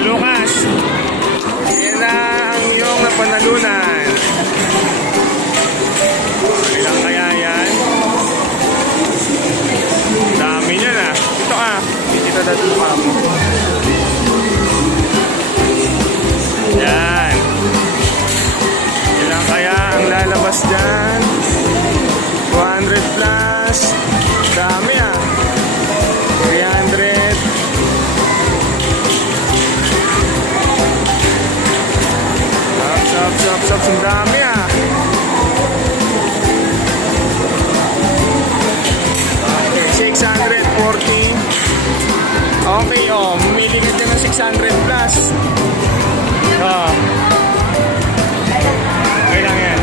Lucas, yan na ang iyong napanalunan. Ilang kaya yan? Dami niya na. Ito ka. Dito dati pa mo. Yan. Ilang kaya ang lalabas dyan? 200 plus. Dami ah. 300. Stop. Ang dami ah. Okay, 640. Okay, oh. Mamili ka dyan ng 600 plus. Oh. Okay lang yan.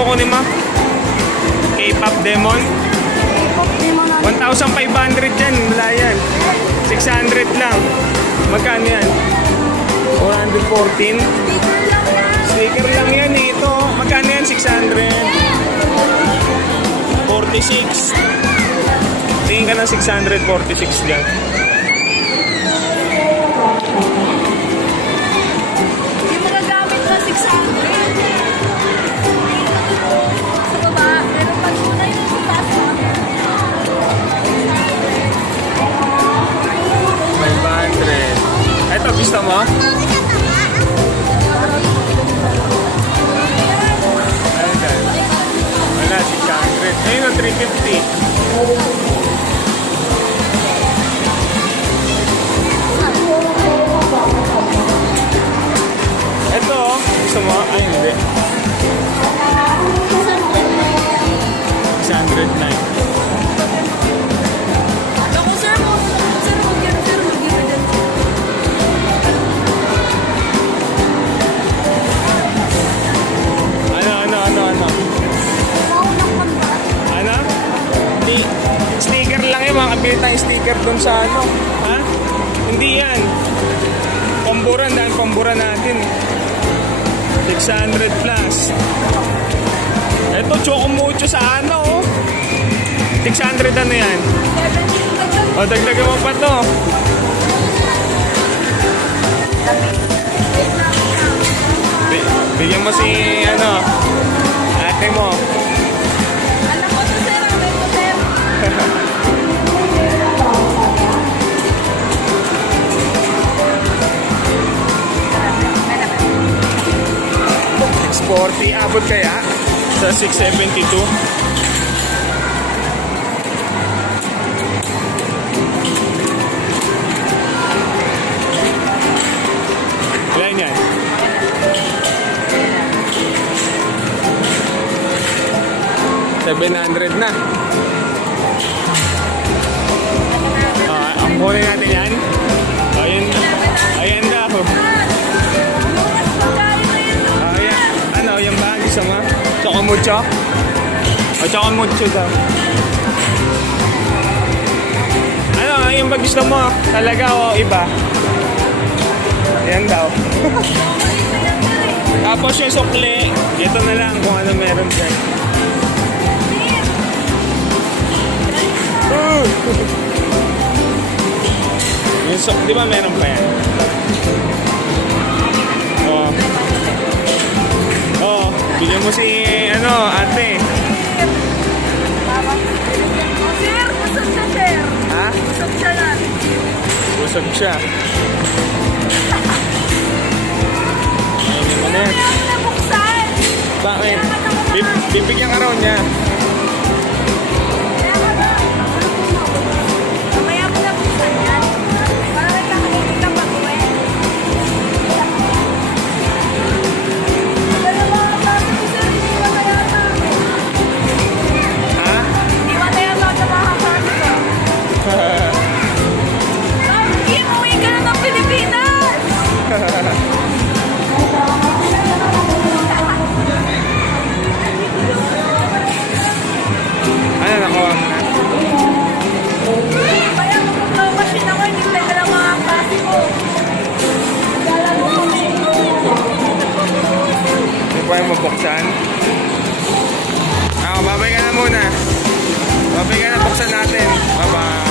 Kukunin mo? K-pop Demon? 1,500 yan, wala yan. 600 lang. Magkano yan? 414? Sticker lang yan eh. Ito, magkano yan? 600? 46. Tingin ka ng 646 dyan. Hindi mo gagamit na 600. Ito, gusto mo? Wala, 600. Ayun o, 350. Ito, gusto mo? Ay, hindi. 609. Sticker lang yun, makakabili tayong sticker dun sa ano. Ha? Hindi yan. Pamburan, dahil pamburan natin. 600 plus. Ito, choco mucho sa ano, oh. 600 ano yan? O, dagdagan mo pa to. Bigyan mo si, ano, ate mo. $640, abot kaya sa 672. Ilan yan? $700 na. Kunin natin yan. Ayan daw. Ayan. Ano, yung ba? Gusto mo? Choco mucho? O choco mucho daw. Ano, yung ba gusto mo? Talaga o iba? Ayan daw. Tapos yung sukli, ito na lang kung ano meron dyan. So, di ba meron pa yan? Oh, bigyan mo si, ano, ate. Sir, busog siya, sir. Ha? Busog siya lang. Busog siya. Ayun mo na yan. Kailangan na buksan. Bakit? Bibigyan ka raw niya. Mamaya mo na buksan yan. Para may kakainin ka pag-uwi. Dalawa, bakit ko sir, hindi ba kaya sa akin? Ha? Hindi ba kaya sa akin makakasali ka? Umuwi ka na ng Pilipinas! pa yung mabuksan. Babay ka na muna. Babay ka na, buksan natin. Bye-bye.